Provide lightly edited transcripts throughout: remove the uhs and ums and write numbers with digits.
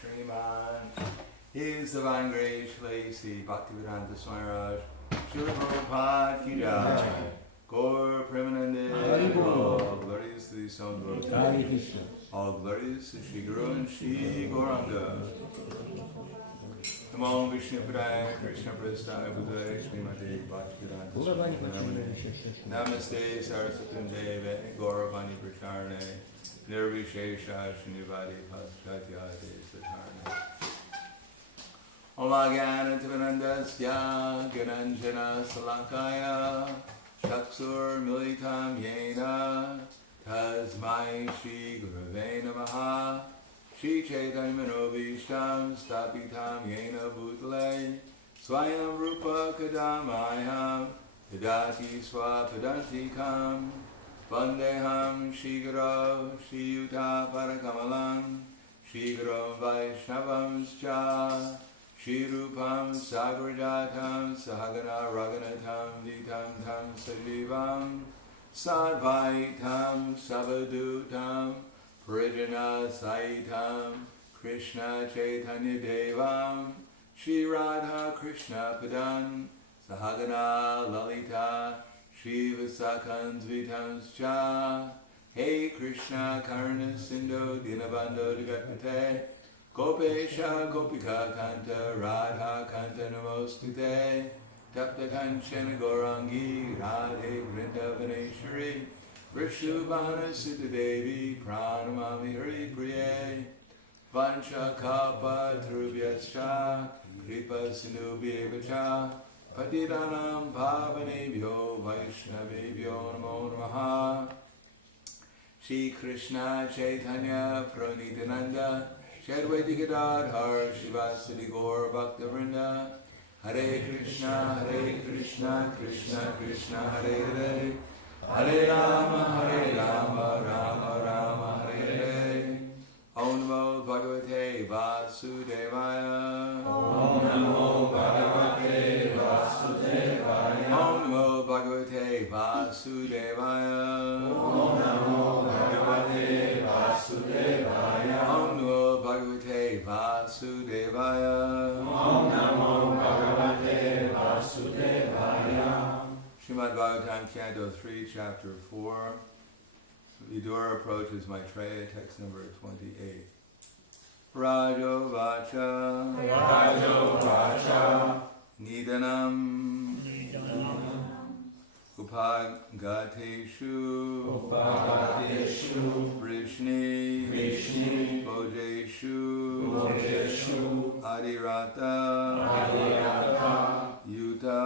Shriman His Divine Grace Lacey Bhaktivedanta Swami Raj Srila Prabhupada Ki Jai Gaur Premanande All glories to the Son Devotee All glories to Shri Guru and Shri Gauranga Namo Vishnu Padaya Krishna Prasthaya Buddhaya Srimate Bhaktivedanta Swami Namaste Saraswati Deve Gauravani Pracharane Nirvishesha Shinivadi Paschatiyade Satarne Om Agyanativanandasya Gananjana Salakaya Chaksur Militam Yena Tasmai Shri Gurave Namaha Shri Chaitanya Manovishtam Stapitam Yena Bhutale Swayam Rupa Kadamayam Vidati Swapadantikam Vandeham Shigaro Shiyuta Parakamalam Shigaro Vaishnavam Scha Shirupam Sagrajatam Sahagana Raganatam Vitam Tam Sajivam Sadvaitam Savadutam Parijana Saitam Krishna Chaitanya Devam Shri Radha Krishna Padan Sahagana Lalita Shri Vasakans Vitams Cha Hey Krishna Karna Sindhu Dinabando Jagatpate Gopesha Gopika Kanta Radha Kanta Namostute Tapta Kanchana Gaurangi Radhe Vrindavaneshwari Vrishubhana Siddha Devi Pranamami Hari Priye Vancha Kapa Trubhyascha Kripa Sinubhyevacha Patidanam Pavanebhyo Vaishnavebhyo Namo Namaha Shri Krishna Chaitanya Pranithananda Shadvaiti Gadadhar Shivasadi Gaur Bhaktivinoda Hare Krishna Krishna Krishna Hare Hare Hare Rama Rama Hare Hare Om Namo Bhagavate Vasudevaya Om Namo Bhagavate Vasudevaya Om Namo Bhagavate Vasudevaya Om Namo Bhagavate Vasudevaya Om Namo Bhagavate Vasudevaya Om Namo Bhagavate Vasudevaya Srimad Bhagavatam, Canto 3, Chapter 4. Vidura approaches Maitreya, text number 28. Rajo Vacha Nidanam Upagateshu Vrishni Bojeshu Adirata Yuta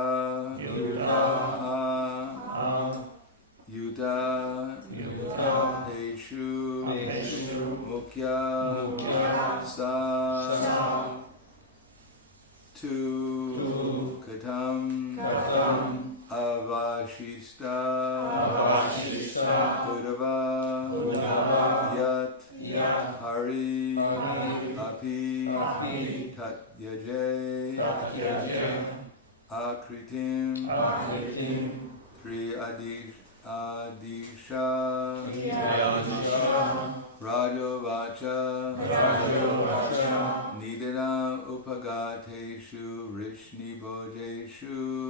Eshu Mukya Sa Tu Katam Avashista Udava Yat Hari Api Tat Yaje Akritim Tri Adisha Rajo Vacha Nidana Upagateshu Rishni Bojeshu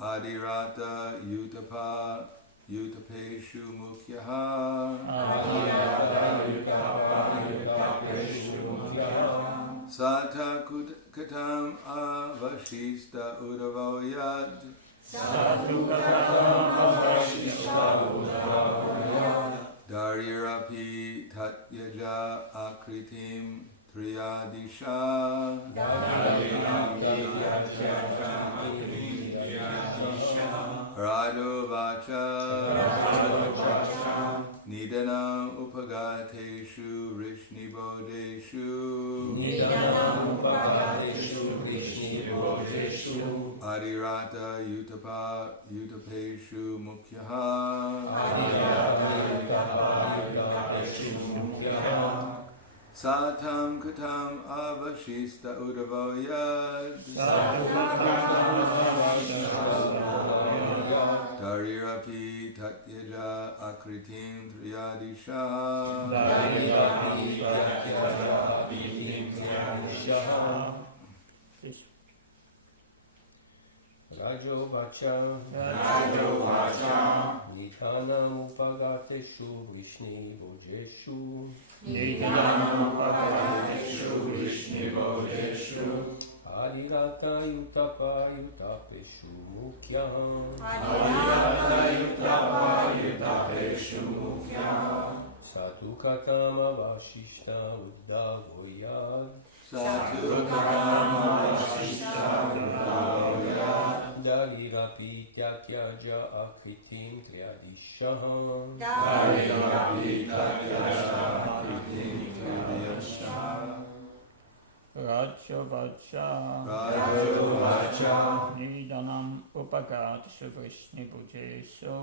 Adirata Utapeshu Mukyaha Sata Katam Avashista Udavoyad Daryarapi Tatyaja Akritim Triyadisha Rado Vacha Nidana Upagateshu Rishni Bodeshu Adirata Utapeshu Mukyaha Satam Katam Avashista Udavoyad Darirapi Tatyaja Akritim Triyadisha Rajo Vacha Nitanam Upagateshu Vishni Bojeshu Adirata Yutapa Yutapeshu Mukyam Satukatama Vashishta Uddavoyad Darirapi Tyatyaja Akritim Triadishaham Rajo Vacha Nidanam Upagatishu Vishni Bhujeshu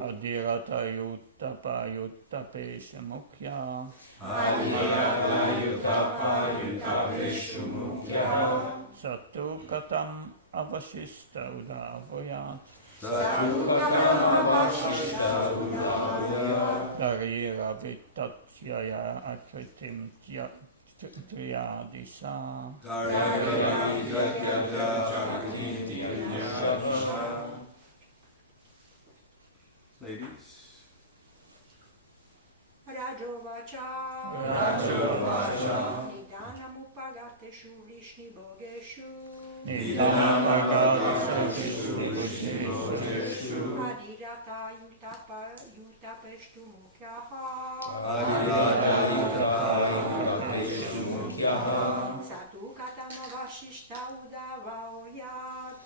Adirata Yutapa Yutapeshu Mukhya Satukatam Avashista Udavoyat Darira Vitatyaya Akritim Triyadisa Ladies. Rajo Vacha Nidanam Upagateshu Vishni Bogeshu Adirata Yutapeshtu Mukyaha Satukatama Vashishta Udavoyat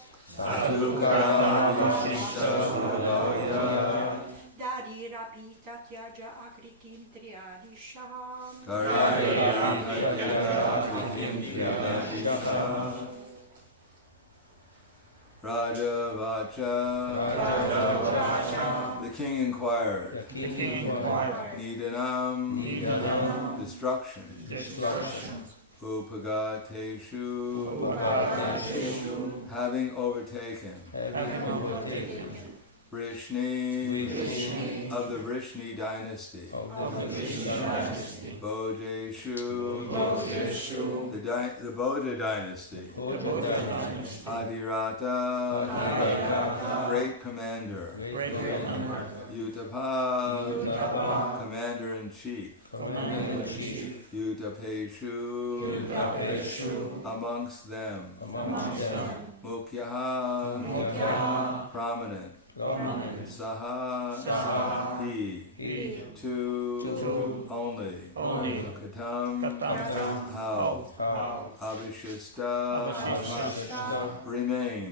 Darirapi Tatyaja Akritim Triadisham Raja Vacha. The king inquired. Nidanam. Destruction. Upagateshu. Having overtaken. Vrishni. Of the Vrishni dynasty. Bojeshu. The Bodha dynasty. Adirata. Great commander. Utapa. Commander-in-chief. Utapeshu. Amongst them. Mukyaha. Prominent. Saha. He. Two. Only. Katam. How. Avishista. Remain.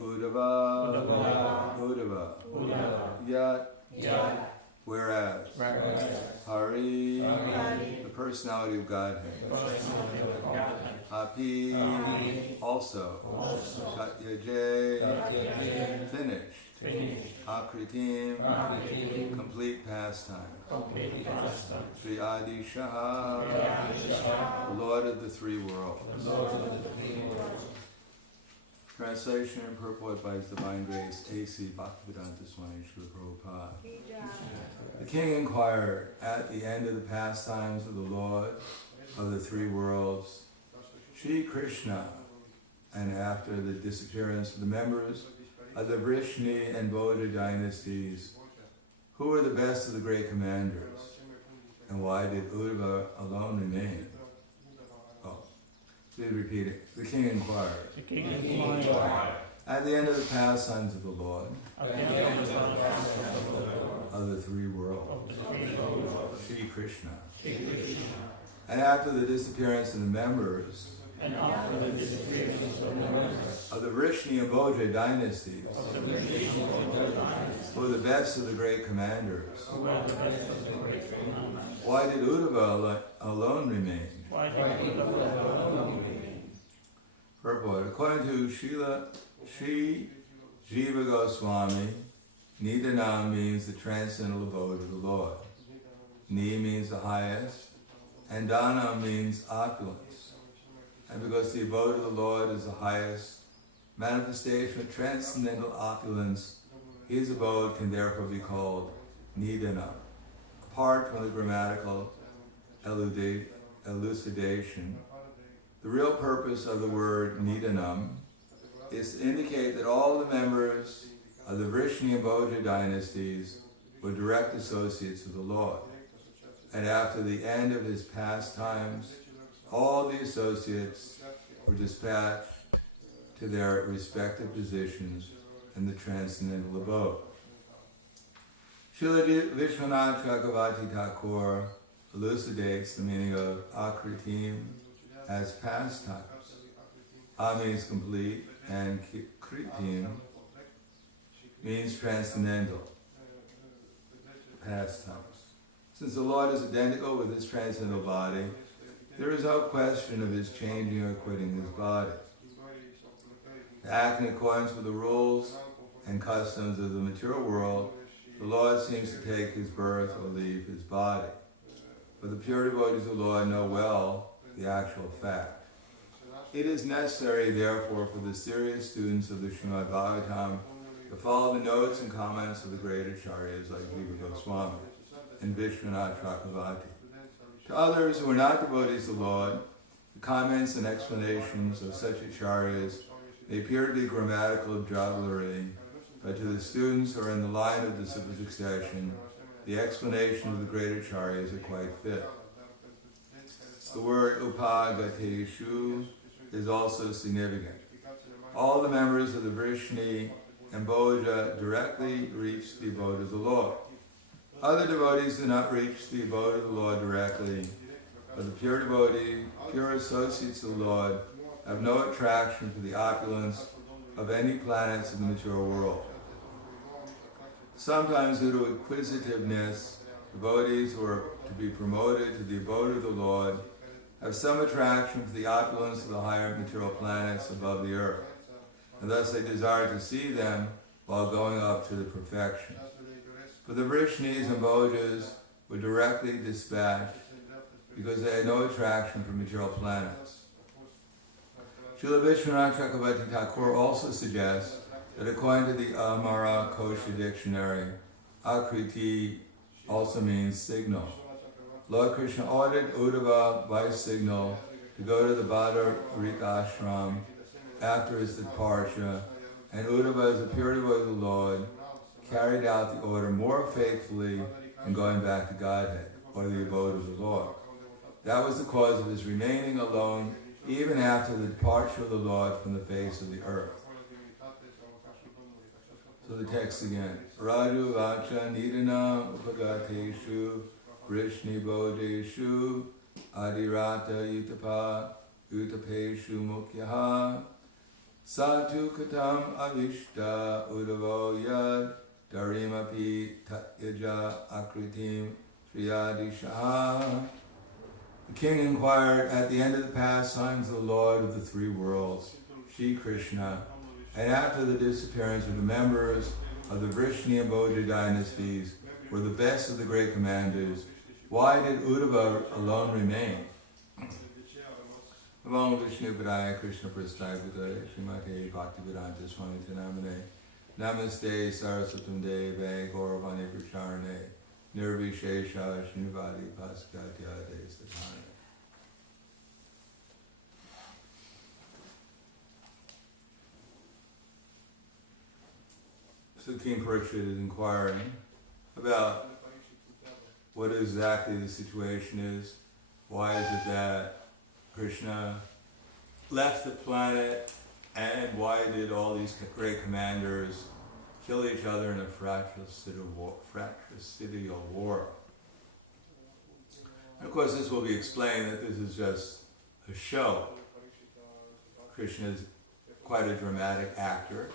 Uddhava. Yat. Whereas. Hari. The personality of Godhead. Api. Also. Satyaje. Finished. Akritim. Complete pastime. Sri Adi Shaha. The Lord of the three worlds. Translation and purport by His Divine Grace A.C. Bhaktivedanta Swami Srila Prabhupada. The king inquired at the end of the pastimes of the Lord of the three worlds, Shri Krishna, and after the disappearance of the members of the Vrishni and Bodha dynasties, who were the best of the great commanders, and why did Uddhava alone remain? Please repeat it. The king inquired. At the end of the pastimes of the Lord, of the three worlds, Shri Krishna, and after the disappearance of the members of the Vrishni and Bodha dynasties, who were the best of the great commanders, why did Uddhava alone remain? Purport. According to Sri Jiva Goswami, Nidanam means the transcendental abode of the Lord. Ni means the highest, and Dhanam means opulence. and because the abode of the Lord is the highest manifestation of transcendental opulence, his abode can therefore be called Nidana. Apart from the grammatical elucidation, the real purpose of the word Nidanam is to indicate that all the members of the Vrishni and Bhoja dynasties were direct associates of the Lord. And after the end of his pastimes, all the associates were dispatched to their respective positions in the transcendental abode. Srila Vishwanath Chakravarti Thakur elucidates the meaning of Akritim as pastimes. A means complete and Kritim means transcendental pastimes. Since the Lord is identical with his transcendental body, there is no question of his changing or quitting his body. To act in accordance with the rules and customs of the material world, the Lord seems to take his birth or leave his body. But the pure devotees of the Lord know well the actual fact. It is necessary, therefore, for the serious students of the Srimad Bhagavatam to follow the notes and comments of the great acharyas like Jiva Goswami and Vishwanath Chakravarti. To others who are not devotees of the Lord, the comments and explanations of such acharyas may appear to be grammatical jugglery, but to the students who are in the line of disciple succession, the explanation of the great acharyas are quite fit. The word upagateshu is also significant. All the members of the Vrishni and Bhoja directly reach the abode of the Lord. Other devotees do not reach the abode of the Lord directly, but the pure devotee, pure associates of the Lord, have no attraction for the opulence of any planets in the material world. Sometimes due to inquisitiveness, devotees who are to be promoted to the abode of the Lord have some attraction for the opulence of the higher material planets above the earth, and thus they desire to see them while going up to the perfection. But the Vrishnis and Bhojas were directly dispatched because they had no attraction for material planets. Srila Vishwanath Chakravarti Thakur also suggests that according to the Amara Kosha dictionary, Akriti also means signal. Lord Krishna ordered Uddhava by signal to go to the Badarik ashram after his departure, and Uddhava, as a pure devotee of the Lord, carried out the order more faithfully in going back to Godhead, or the abode of the Lord. That was the cause of his remaining alone even after the departure of the Lord from the face of the earth. So the text again. Raju vacha nidana upagateshu vrishni bodeshu adirata utapeshu mukyaha satu katam avishta udavo yad darimapi tatyaja akritim triyadishaha. The king inquired at the end of the pastimes of the Lord of the three worlds, Shri Krishna, and after the disappearance of the members of the Vrishni and Bhoja dynasties were the best of the great commanders, why did Uddhava alone remain? Namo Vishnu Padaya Krishna Prasthayaputare Srimate Bhaktivedanta Swami Namane Namaste Saraswatam Deve Gauravani Pracharane Nirvishesha Srinivadi Paskatya Destatana. So King Parikshit is inquiring about what exactly the situation is. Why is it that Krishna left the planet, and why did all these great commanders kill each other in a fratricidal war? And of course this will be explained that this is just a show. Krishna is quite a dramatic actor.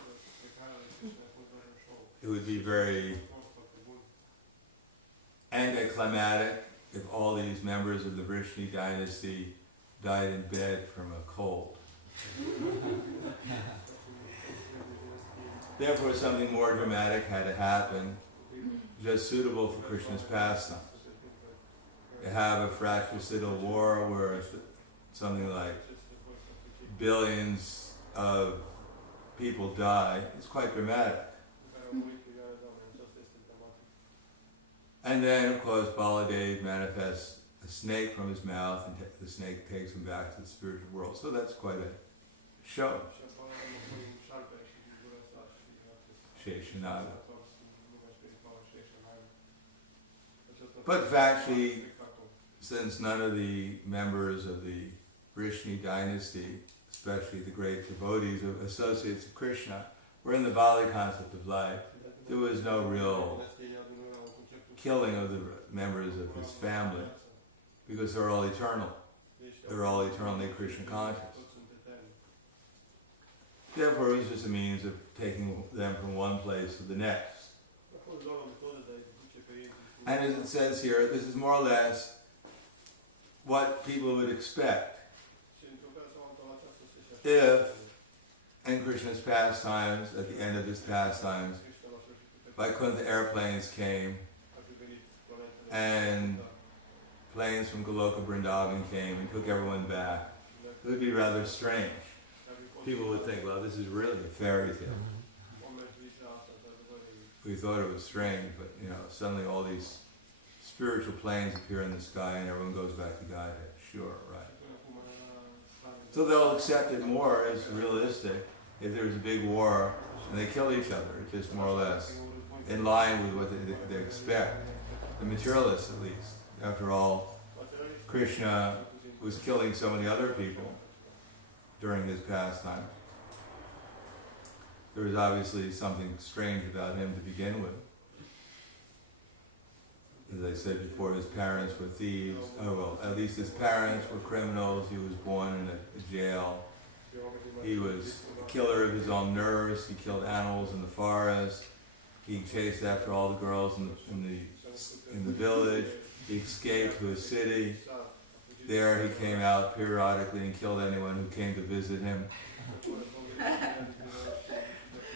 It would be very anticlimactic if all these members of the Vrishni dynasty died in bed from a cold. Therefore, something more dramatic had to happen, just suitable for Krishna's pastimes. To have a fratricidal war where something like billions of people die, it's quite dramatic. And then, of course, Baladev manifests a snake from his mouth, and the snake takes him back to the spiritual world. So that's quite a show. Sheshanaga. But actually, since none of the members of the Vrishni dynasty, especially the great devotees of associates of Krishna, were in the Bali concept of life, there was no real killing of the members of his family, because they're all eternal. They're all eternally Krishna conscious. Therefore, it was just a means of taking them from one place to the next. And as it says here, this is more or less what people would expect if, in Krishna's pastimes, at the end of his pastimes, Vaikuntha airplanes came and planes from Goloka Vrindavan came and took everyone back. It would be rather strange. People would think, well, this is really a fairy tale. We thought it was strange, but suddenly all these spiritual planes appear in the sky and everyone goes back to Godhead. Sure, right. So they'll accept it more as realistic if there's a big war and they kill each other. It's just more or less in line with what they expect. The materialists, at least. After all, Krishna was killing so many other people during his pastime. There was obviously something strange about him to begin with. As I said before, his parents were thieves. Oh, well, at least his parents were criminals. He was born in a jail. He was a killer of his own nurse. He killed animals in the forest. He chased after all the girls in the village. He escaped to a city. There he came out periodically and killed anyone who came to visit him.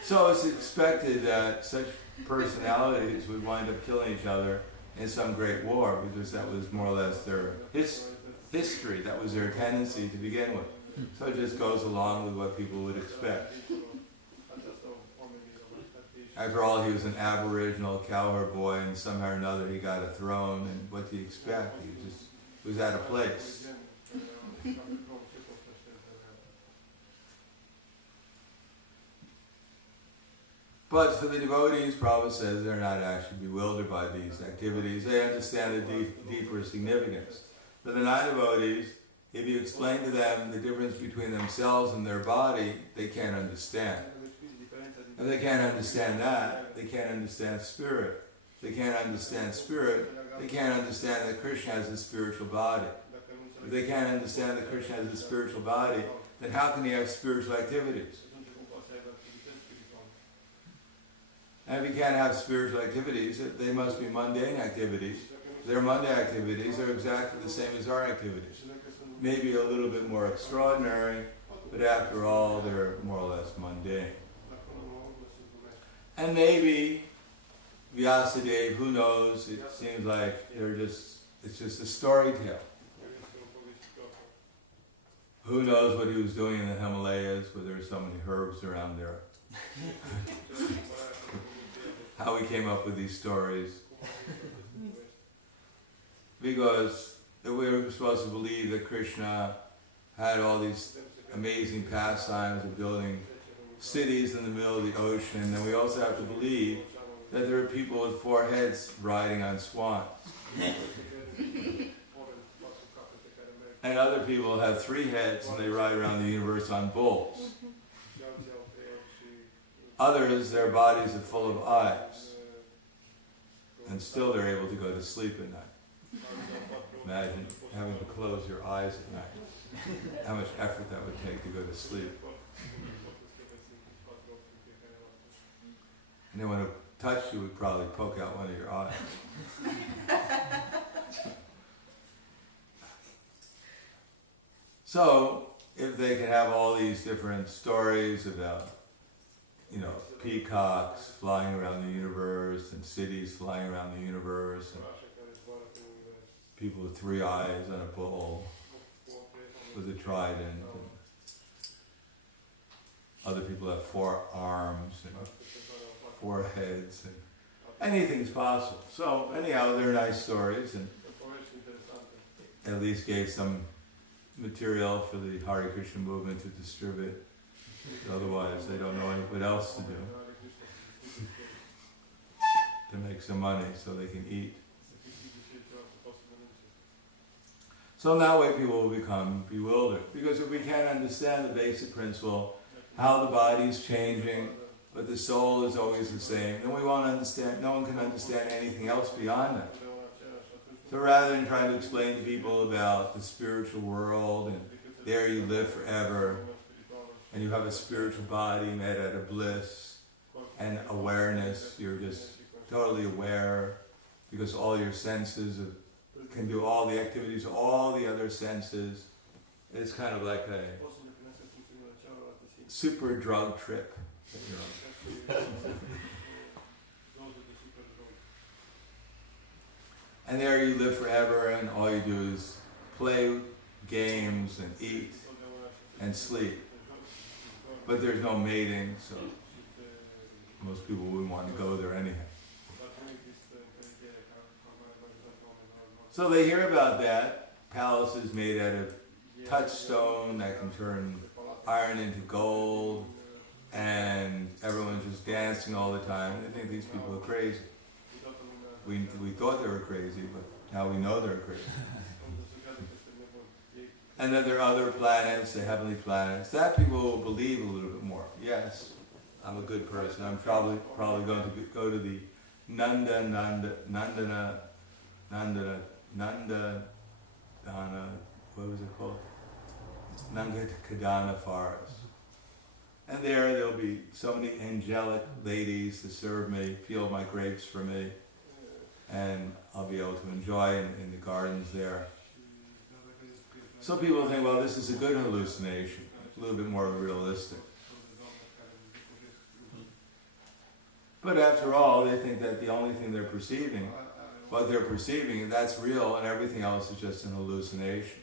So it's expected that such personalities would wind up killing each other in some great war, because that was more or less their history. That was their tendency to begin with. So it just goes along with what people would expect. After all, he was an aboriginal cowherd boy, and somehow or another he got a throne, and what do you expect? He was out of place. But for the devotees, Prabhu says they're not actually bewildered by these activities. They understand the deeper significance. For the non-devotees, if you explain to them the difference between themselves and their body, they can't understand. If they can't understand that, they can't understand spirit. If they can't understand spirit, they can't understand that Krishna has a spiritual body. If they can't understand that Krishna has a spiritual body, then how can he have spiritual activities? And if he can't have spiritual activities, they must be mundane activities. If they're mundane activities, they're exactly the same as our activities. Maybe a little bit more extraordinary, but after all, they're more or less mundane. And maybe Vyasadeva, who knows, it seems like it's just a story tale. Who knows what he was doing in the Himalayas, where there's so many herbs around there. How he came up with these stories. Because we were supposed to believe that Krishna had all these amazing pastimes of building cities in the middle of the ocean, and we also have to believe that there are people with 4 heads riding on swans. And other people have 3 heads and they ride around the universe on bulls. Others, their bodies are full of eyes, and still they're able to go to sleep at night. Imagine having to close your eyes at night. How much effort that would take to go to sleep. Anyone who touched you would probably poke out one of your eyes. So, if they can have all these different stories about, peacocks flying around the universe, and cities flying around the universe, and people with 3 eyes on a bull with a trident, and other people have 4 arms and 4 heads, and anything's possible. So anyhow, they're nice stories, and at least gave some material for the Hare Krishna movement to distribute. Otherwise, they don't know what else to do to make some money so they can eat. So in that way, people will become bewildered. Because if we can't understand the basic principle, how the body is changing, but the soul is always the same, then we won't understand, no one can understand anything else beyond that. So rather than trying to explain to people about the spiritual world, and there you live forever, and you have a spiritual body made out of bliss and awareness, you're just totally aware, because all your senses can do all the activities, all the other senses. It's kind of like a super drug trip that you're on. And there you live forever, and all you do is play games and eat and sleep. But there's no mating, so most people wouldn't want to go there anyhow. So they hear about that. Palaces made out of touchstone that can turn iron into gold, and everyone's just dancing all the time. They think these people are crazy. We thought they were crazy, but now we know they're crazy. And then there are other planets, the heavenly planets. That people will believe a little bit more. What was it called? Nangadana forest. And there'll be so many angelic ladies to serve me, peel my grapes for me, and I'll be able to enjoy in the gardens there. So people think, well, this is a good hallucination, a little bit more realistic. But after all, they think that the only thing they're perceiving, what they're perceiving, that's real, and everything else is just an hallucination.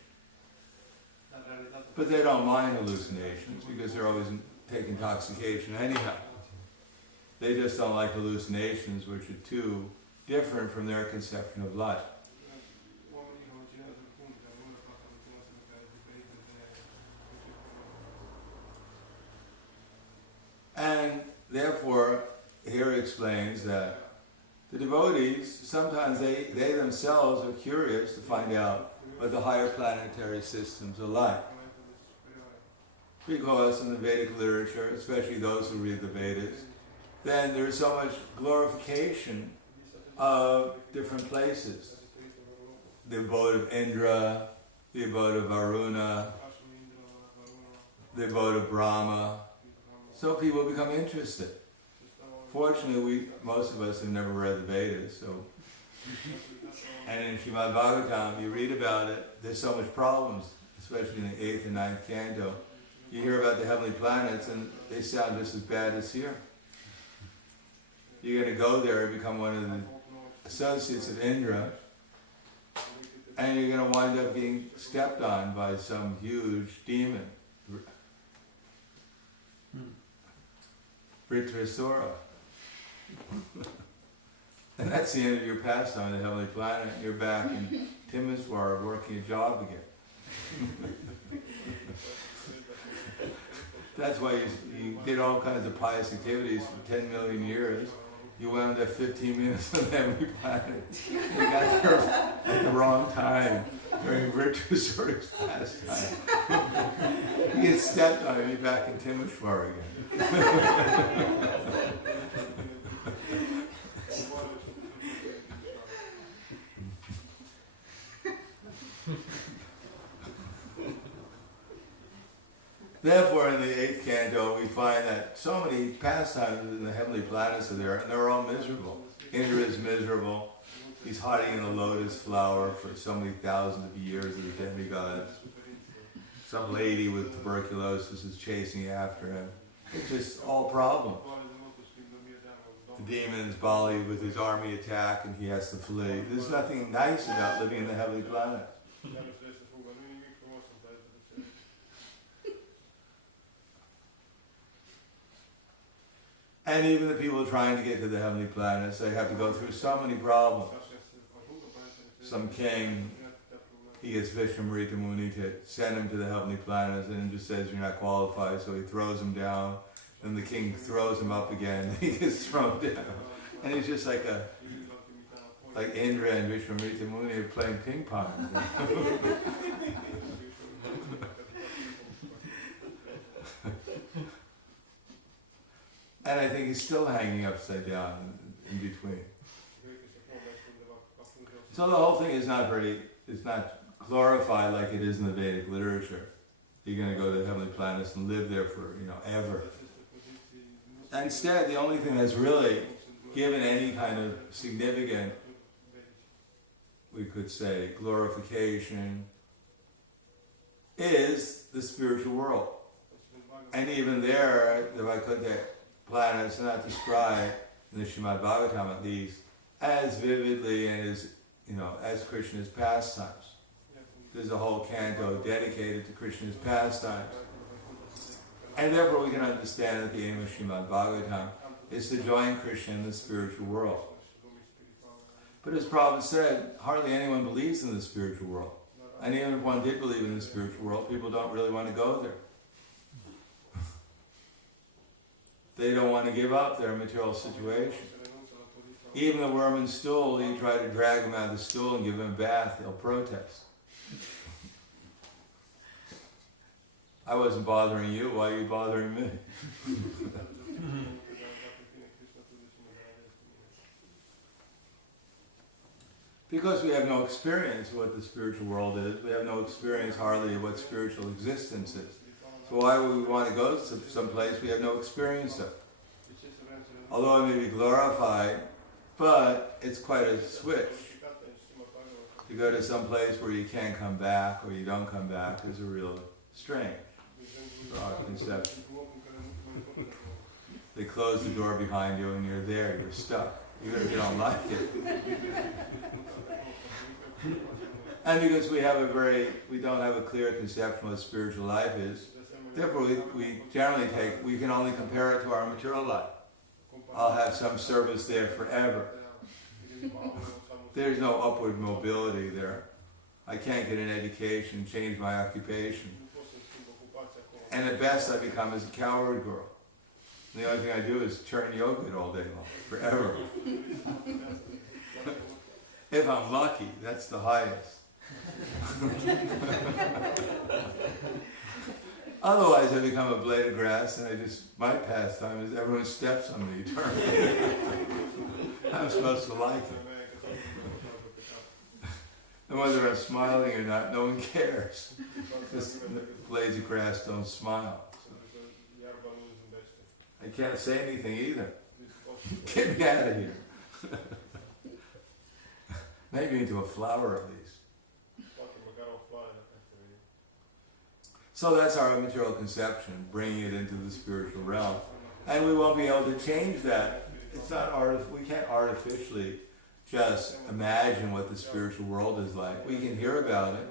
But they don't mind hallucinations because they're always taking intoxication anyhow. They just don't like hallucinations, which are too different from their conception of life. And therefore, here he explains that the devotees, sometimes they themselves are curious to find out what the higher planetary systems are like. Because in the Vedic literature, especially those who read the Vedas, then there's so much glorification of different places. The abode of Indra, the abode of Varuna, the abode of Brahma. So people become interested. Fortunately, most of us have never read the Vedas, so. And in Srimad Bhagavatam, you read about it, there's so much problems, especially in the 8th and 9th canto. You hear about the heavenly planets and they sound just as bad as here. You're going to go there and become one of the associates of Indra, and you're going to wind up being stepped on by some huge demon. Timisoara. And that's the end of your pastime on the heavenly planet. You're back in Timisoara working a job again. That's why you did all kinds of pious activities for 10 million years. You wound up 15 minutes on the heavenly planet. You got there at the wrong time during Timisoara's pastime. You get stepped on and you're back in Timisoara again. Therefore, in the 8th canto, we find that so many pastimes in the heavenly planets are there, and they're all miserable. Indra is miserable. He's hiding in a lotus flower for so many thousands of years as a demigod. Some lady with tuberculosis is chasing after him. It's just all problems. The demons, Bali, with his army attack, and he has to flee. There's nothing nice about living in the heavenly planet. And even the people trying to get to the heavenly planets, they have to go through so many problems. Some king, he gets Vishwamrita Muni to send him to the heavenly planets, and he just says you're not qualified, so he throws him down. Then the king throws him up again, and he gets thrown down. And he's just like Indra and Vishwamrita Muni are playing ping pong. And I think he's still hanging upside down in between. So the whole thing is not glorified like it is in the Vedic literature. You're going to go to the heavenly planets and live there for, ever. Instead, the only thing that's really given any kind of significant, we could say, glorification is the spiritual world. And even there, the Vaikuntha planets are not described, in the Srimad Bhagavatam at least, as vividly and as Krishna's pastimes. There's a whole canto dedicated to Krishna's pastimes. And therefore we can understand that the aim of Srimad Bhagavatam is to join Krishna in the spiritual world. But as Prabhu said, hardly anyone believes in the spiritual world. And even if one did believe in the spiritual world, people don't really want to go there. They don't want to give up their material situation. Even the worm and stool, you try to drag him out of the stool and give him a bath, he'll protest. I wasn't bothering you, why are you bothering me? Because we have no experience of what the spiritual world is. We have no experience hardly of what spiritual existence is. So why would we want to go to some place we have no experience of? Although it may be glorified, but it's quite a switch. To go to some place where you can't come back or you don't come back is a real strange conception. They close the door behind you and you're there, you're stuck, even if you don't like it. And because we don't have a clear conception of what spiritual life is, therefore we generally we can only compare it to our material life. I'll have some service there forever. There's no upward mobility there. I can't get an education, change my occupation. And at best I become as a coward girl. And the only thing I do is churn yogurt all day long, forever. If I'm lucky, that's the highest. Otherwise I become a blade of grass and my pastime is everyone steps on me eternally. I'm supposed to like it. And whether I'm smiling or not, no one cares. Because blades of grass don't smile. I can't say anything either. Get me out of here. Maybe into a flower at least. So that's our material conception, bringing it into the spiritual realm. And we won't be able to change that. We can't artificially just imagine what the spiritual world is like. We can hear about it.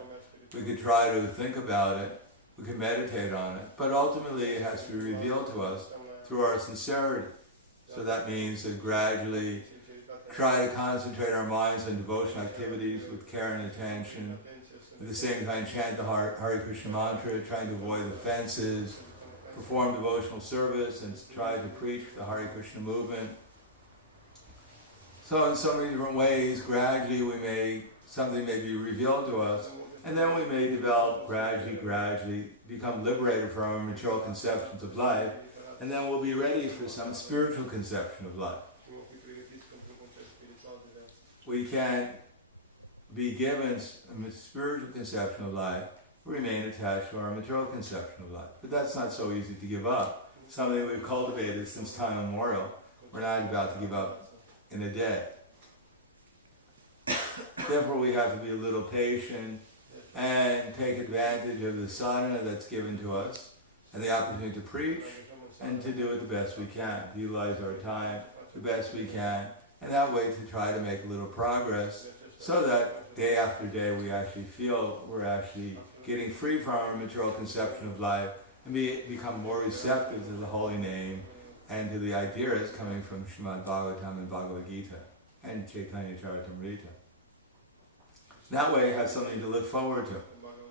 We could try to think about it. We can meditate on it. But ultimately it has to be revealed to us through our sincerity. So that means to gradually try to concentrate our minds on devotional activities with care and attention. At the same time, chant the Hare Krishna mantra, trying to avoid offenses, perform devotional service, and try to preach the Hare Krishna movement. So in so many different ways, gradually something may be revealed to us, and then we may develop gradually become liberated from our material conceptions of life, and then we'll be ready for some spiritual conception of life. We can't be given a spiritual conception of life, remain attached to our material conception of life. But that's not so easy to give up. Something we've cultivated since time immemorial. We're not about to give up in a day. Therefore we have to be a little patient and take advantage of the sadhana that's given to us and the opportunity to preach and to do it the best we can, to utilize our time the best we can, and that way to try to make a little progress so that day after day we actually feel we're actually getting free from our material conception of life and become more receptive to the holy name and to the ideas coming from Srimad Bhagavatam and Bhagavad Gita and Chaitanya Charitamrita. That way you have something to look forward to.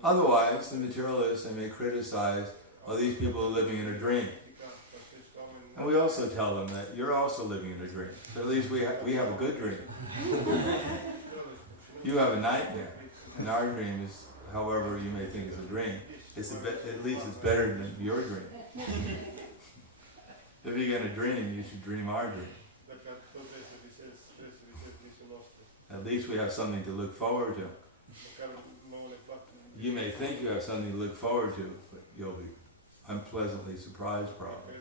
Otherwise, the materialists, they may criticize, oh, these people are living in a dream. And we also tell them that you're also living in a dream. So at least we have a good dream. You have a nightmare. And our dream is, however you may think is a dream, at least it's better than your dream. If you're going to dream, you should dream our dream. At least we have something to look forward to. You may think you have something to look forward to, but you'll be unpleasantly surprised probably.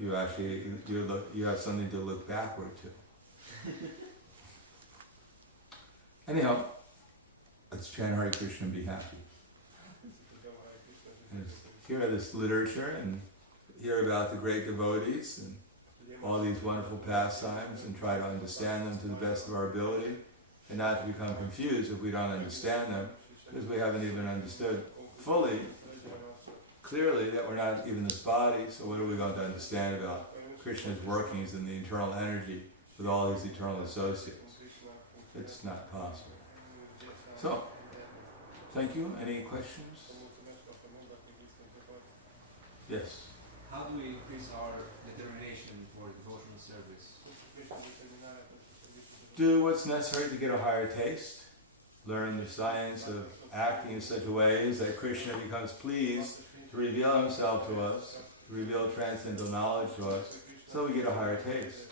You have something to look backward to. Anyhow, let's chant Hare Krishna and be happy. And hear this literature and hear about the great devotees and all these wonderful pastimes and try to understand them to the best of our ability and not to become confused if we don't understand them because we haven't even understood fully, clearly that we're not even this body, so what are we going to understand about Krishna's workings and the internal energy with all his eternal associates? It's not possible. So, thank you. Any questions? Yes. How do we increase our determination for devotional service? Do what's necessary to get a higher taste. Learn the science of acting in such a way that Krishna becomes pleased to reveal himself to us, to reveal transcendental knowledge to us, so we get a higher taste.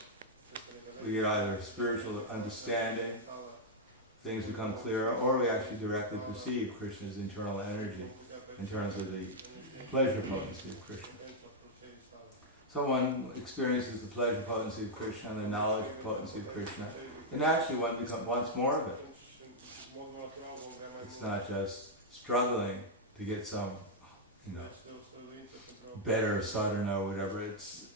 We get either spiritual understanding, things become clearer, or we actually directly perceive Krishna's internal energy in terms of the pleasure potency of Krishna. So one experiences the pleasure potency of Krishna and the knowledge potency of Krishna, and actually one wants more of it. It's not just struggling to get some, better sadhana or whatever. It's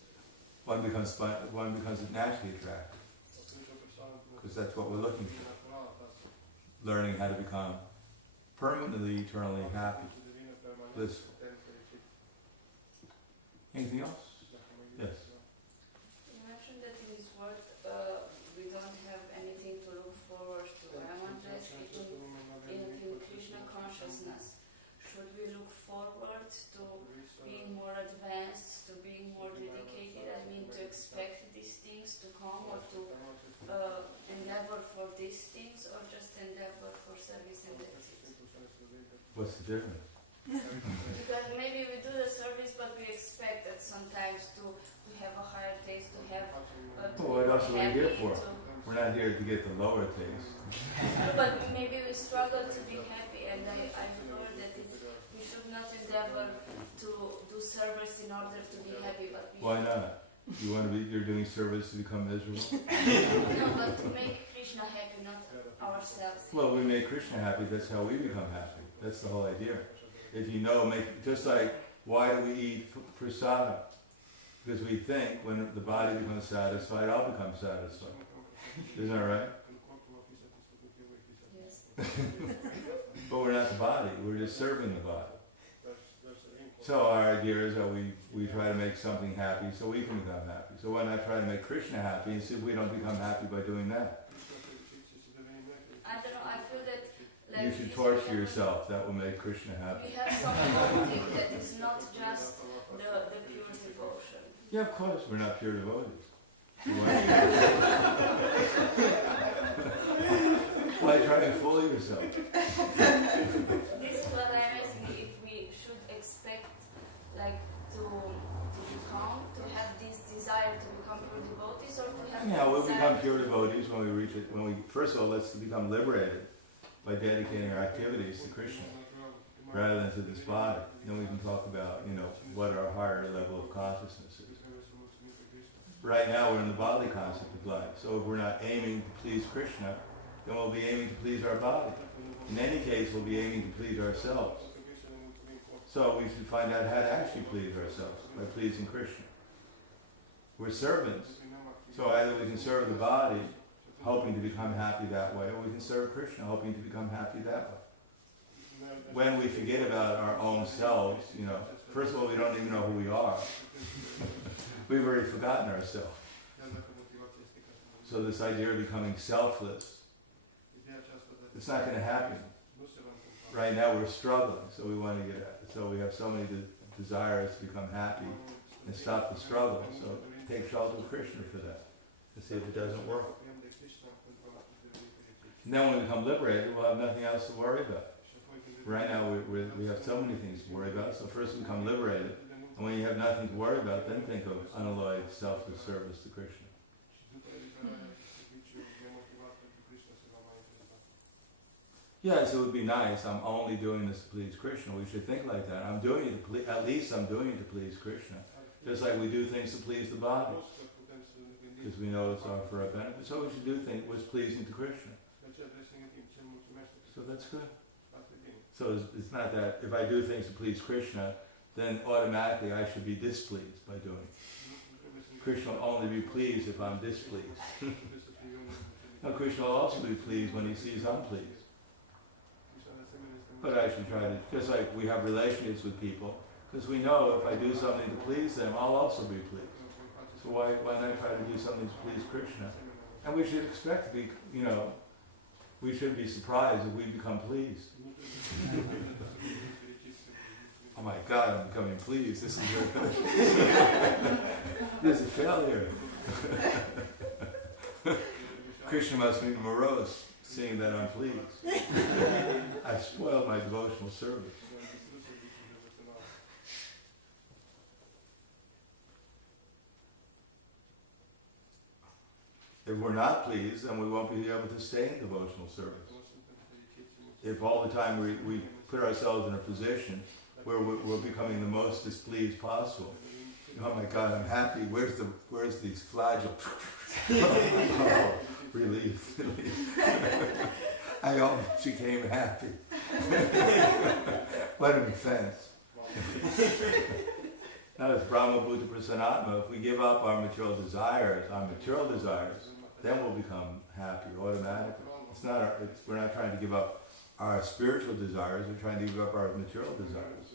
one becomes naturally attractive because that's what we're looking for. Learning how to become permanently, eternally happy, blissful. Anything else? Yes. You mentioned that in this world we don't have anything to look forward to. I wonder if in Krishna consciousness, should we look forward to being more advanced, to being more dedicated? I mean, to expect these things to come, or to endeavor for these things, or just endeavor for service and that's it? What's the difference? Because maybe we do the service, but we expect that sometimes to have a higher taste, to have. What else are we here for? We're not here to get the lower taste. But maybe we struggle to be happy, and I heard that we should not endeavor to do service in order to be happy. But why not? You're doing service to become miserable? No, but to make Krishna happy, not ourselves. Well, we make Krishna happy. That's how we become happy. That's the whole idea. If you know, just like, why do we eat prasadam? Because we think when the body becomes satisfied, I'll become satisfied. Isn't that right? Yes. But we're not the body, we're just serving the body. So our idea is that we try to make something happy so we can become happy. So why not try to make Krishna happy and see if we don't become happy by doing that? I don't know, I feel that You should torture yourself, that will make Krishna happy. we have some motive that is not just the pure devotion. Yeah, of course, we're not pure devotees. Why try and fool yourself? This is what I'm asking, if we should expect to have this desire to become pure devotees, or to have Yeah, we'll become pure devotees when we reach it. First of all, let's become liberated by dedicating our activities to Krishna rather than to this body. Then we can talk about, what our higher level of consciousness is. Right now we're in the bodily concept of life, so if we're not aiming to please Krishna, then we'll be aiming to please our body. In any case, we'll be aiming to please ourselves. So we should find out how to actually please ourselves by pleasing Krishna. We're servants, so either we can serve the body, hoping to become happy that way, or we can serve Krishna, hoping to become happy that way. When we forget about our own selves, First of all, we don't even know who we are. We've already forgotten ourselves. So this idea of becoming selfless, it's not going to happen. Right now we're struggling, so we want to so we have so many desires to become happy and stop the struggle. So take shelter of Krishna for that, and see if it doesn't work. And then when we become liberated, we'll have nothing else to worry about. Right now we have so many things to worry about, so first we become liberated, and when you have nothing to worry about, then think of unalloyed, selfless service to Krishna. Yes, it would be nice. I'm only doing this to please Krishna. We should think like that. I'm doing it to please, at least I'm doing it to please Krishna. Just like we do things to please the body, because we know it's all for our benefit. So we should do things what's pleasing to Krishna. So that's good. So it's not that if I do things to please Krishna, then automatically I should be displeased by doing it. Krishna will only be pleased if I'm displeased. Now Krishna will also be pleased when he sees I'm pleased. But I should try to, just like we have relationships with people, because we know if I do something to please them, I'll also be pleased. So why not try to do something to please Krishna? And we should expect to be, we should be surprised if we become pleased. Oh my God, I'm becoming pleased. This is this is a failure. Krishna must be morose, seeing that I'm pleased. I spoiled my devotional service. If we're not pleased, then we won't be able to stay in devotional service. If all the time we put ourselves in a position where we're becoming the most displeased possible. Oh my God, I'm happy. Where's these flagels? Oh, relief. I almost became happy. What an offense. Now it's Brahma Bhuta Prasanatma. If we give up our material desires, then we'll become happy automatically. We're not trying to give up our spiritual desires, we're trying to give up our material desires.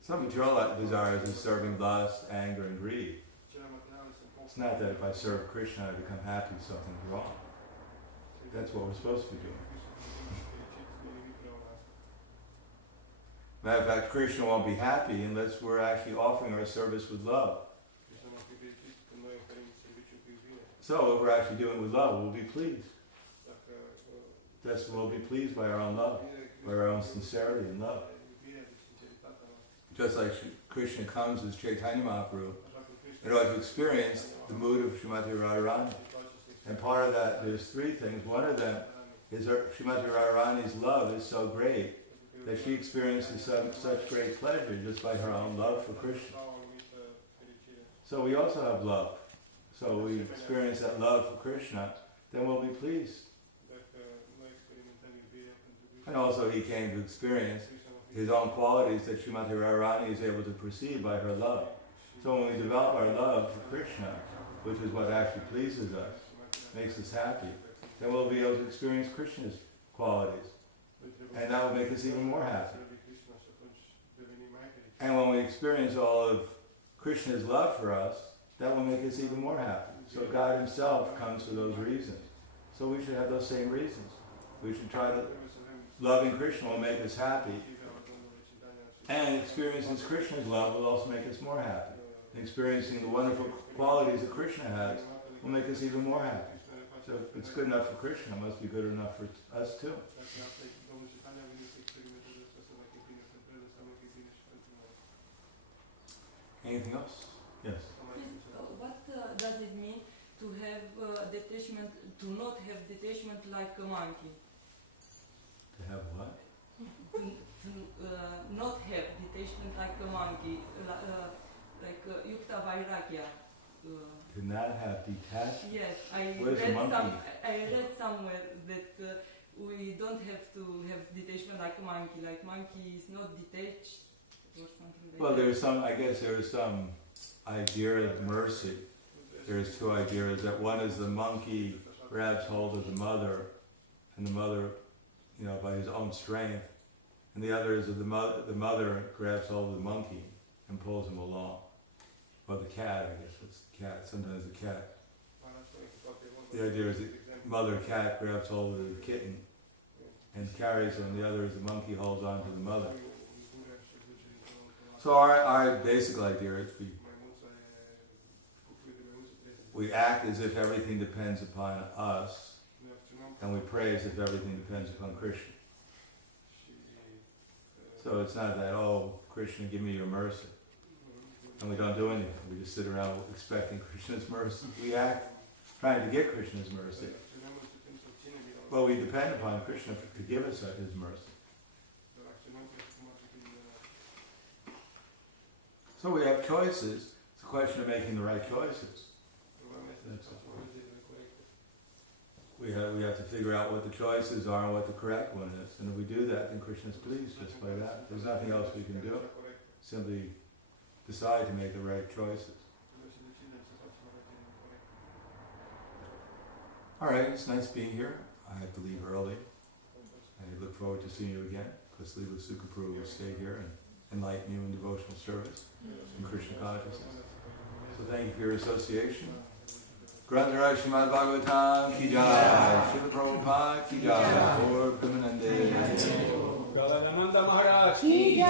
Some material desires is serving lust, anger, and greed. It's not that if I serve Krishna I become happy, something's wrong. That's what we're supposed to be doing. Matter of fact, Krishna won't be happy unless we're actually offering our service with love. So if we're actually doing it with love, we'll be pleased. We'll be pleased by our own love, by our own sincerity and love. Just like Krishna comes as Chaitanya Mahaprabhu, in order to experience the mood of Srimati Radharani. And part of that, there's three things. One of them is Srimati Radharani's love is so great that she experiences such great pleasure just by her own love for Krishna. So we also have love. So we experience that love for Krishna, then we'll be pleased. And also he came to experience his own qualities that Srimati Radharani is able to perceive by her love. So when we develop our love for Krishna, which is what actually pleases us, makes us happy, then we'll be able to experience Krishna's qualities. And that will make us even more happy. And when we experience all of Krishna's love for us, that will make us even more happy. So God himself comes for those reasons. So we should have those same reasons. We should try to, loving Krishna will make us happy. And experiencing Krishna's love will also make us more happy. Experiencing the wonderful qualities that Krishna has will make us even more happy. So if it's good enough for Krishna, it must be good enough for us too. Anything else? Yes. What does it mean to have detachment, to not have detachment like a monkey? To have what? To not have detachment like a monkey, like Yukta Vairagya. To not have detachment? Yes, What is a monkey? I read somewhere that we don't have to have detachment like a monkey. Like monkey is not detached or something like Well, that. there's some idea of mercy. There's two ideas. That one is the monkey grabs hold of the mother, and the mother, by his own strength, and the other is the mother grabs hold of the monkey and pulls him along. Or the cat, I guess it's the cat, sometimes the cat. The idea is that mother cat grabs hold of the kitten and carries him, the other is the monkey holds on to the mother. So our basic idea is we act as if everything depends upon us, and we pray as if everything depends upon Krishna. So it's not that, oh, Krishna, give me your mercy. And we don't do anything. We just sit around expecting Krishna's mercy. We act trying to get Krishna's mercy. Well, we depend upon Krishna to give us his mercy. So we have choices. It's a question of making the right choices. We have to figure out what the choices are and what the correct one is. And if we do that, then Krishna's pleased just by that. There's nothing else we can do. Simply decide to make the right choices. Alright, it's nice being here. I have to leave early. I look forward to seeing you again, because Lilasuka Prabhu will stay here and enlighten you in devotional service in Krishna consciousness. So thank you for your association. Grandhara Srimad Bhagavatam ki jai, Srila Prabhupada ki jai, Gaur Premanande. Prahladananda Maharaj ki jai.